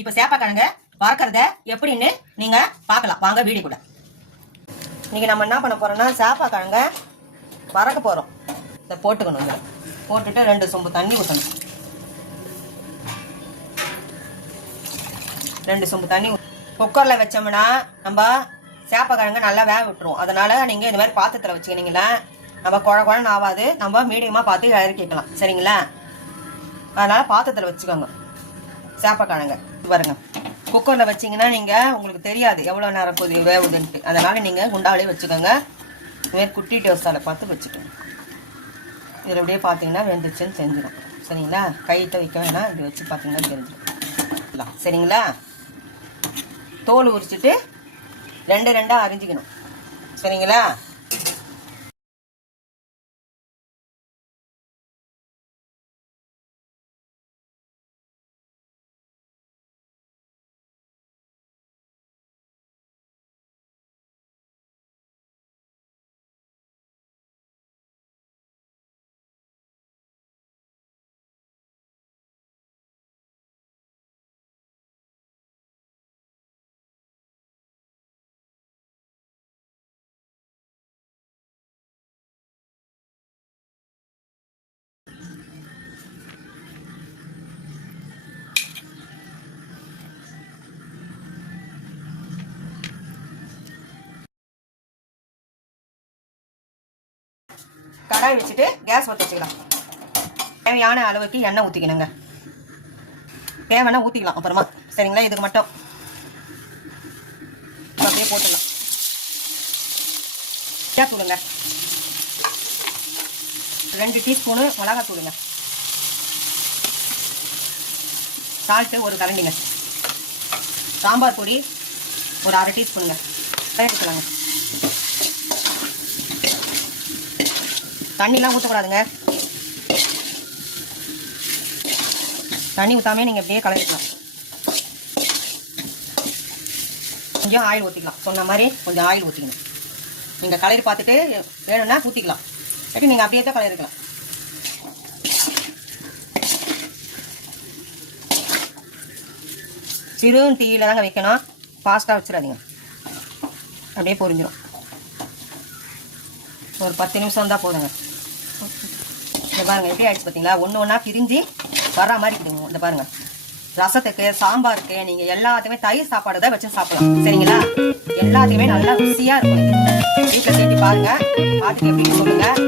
இப்போ சேப்பக்கிழங்க வறுக்கிறத எப்படின்னு நீங்க பார்க்கலாம் வாங்க வீடியோக்குள்ள. இன்னைக்கு நம்ம என்ன பண்ண போறோம்னா சேப்பக்கிழங்க வறுக்க போறோம். இதை போட்டுக்கணும். இதில் போட்டுட்டு 2 சொம்பு தண்ணி ஊற்றணும். 2 சொம்பு தண்ணி குக்கரில் வச்சோம்னா நம்ம சேப்பக்கிழங்க நல்லா வேக விட்டுருவோம். அதனால நீங்கள் இந்த மாதிரி பாத்திரத்தில் வச்சுக்கினீங்களா நம்ம குழன்னு ஆகாது. நம்ம மீடியமாக பார்த்து இறக்கிக்கலாம். சரிங்களா? அதனால் பாத்திரத்தில் வச்சுக்கோங்க. சேப்பக்கிழங்க பாருங்க, குக்கரில் வச்சிங்கன்னா நீங்கள் உங்களுக்கு தெரியாது எவ்வளோ நேரம் வேவுதுன்ட்டு. அதனால் நீங்கள் குண்டாவிலே வச்சுக்கோங்க. இதுமாரி குட்டி டோஸ்டாவில் பார்த்து வச்சுக்கோங்க. இதில் அப்படியே பார்த்தீங்கன்னா வெந்துச்சுன்னு செஞ்சிடும். சரிங்களா? கையிட்ட வைக்க வேணாம், இப்படி வச்சு பார்த்தீங்கன்னா தெரிஞ்சிடும். சரிங்களா? தோல் உரிச்சிட்டு 2 அரிஞ்சிக்கணும். சரிங்களா? கடாய் வச்சுட்டு கேஸ் பற்ற வச்சுக்கலாம். தேவையான அளவுக்கு எண்ணெய் ஊற்றிக்கணுங்க. தேவைன்னா ஊற்றிக்கலாம் அப்புறமா. சரிங்களா? இதுக்கு மட்டும் அப்படியே போட்டுடலாம். தூளுங்க 2 டீஸ்பூனு மிளகாத்தூளுங்க. சால்ட்டு 1 கரண்டிங்க. சாம்பார் பொடி ஒரு 1/2 டீஸ்பூனுங்க. எடுத்துக்கலாங்க. தண்ணிலாம் ஊற்றக்கூடாதுங்க. தண்ணி ஊற்றாமே நீங்கள் எப்படியே கலரிக்கலாம். கொஞ்சம் ஆயில் ஊற்றிக்கலாம். சொன்ன மாதிரி கொஞ்சம் ஆயில் ஊற்றிக்கணும். நீங்கள் கலரி பார்த்துட்டு வேணும்னா ஊற்றிக்கலாம். சரி, நீங்கள் அப்படியே தான் கலரிக்கலாம். சிறு தீயில தாங்க வைக்கணும். ஃபாஸ்ட்டாக வச்சிடாதீங்க, அப்படியே பொரிஞ்சிடும். ஒரு 10 நிமிஷம் தான் போதுங்க. இந்த பாருங்கள் எப்படி ஆயிடுச்சு பார்த்தீங்களா? ஒன்றா பிரிஞ்சு வர்ற மாதிரி இருக்குதுங்க. இந்த பாருங்கள், ரசத்துக்கு சாம்பாருக்கு நீங்கள் எல்லாத்தையுமே தயிர் சாப்பாடு தான் வச்சு சாப்பிடலாம். சரிங்களா? எல்லாத்தையுமே நல்லா ருசியாக இருக்கும். வீட்டில் செஞ்சு பாருங்கள், பார்த்துட்டு எப்படின்னு சொல்லுங்கள்.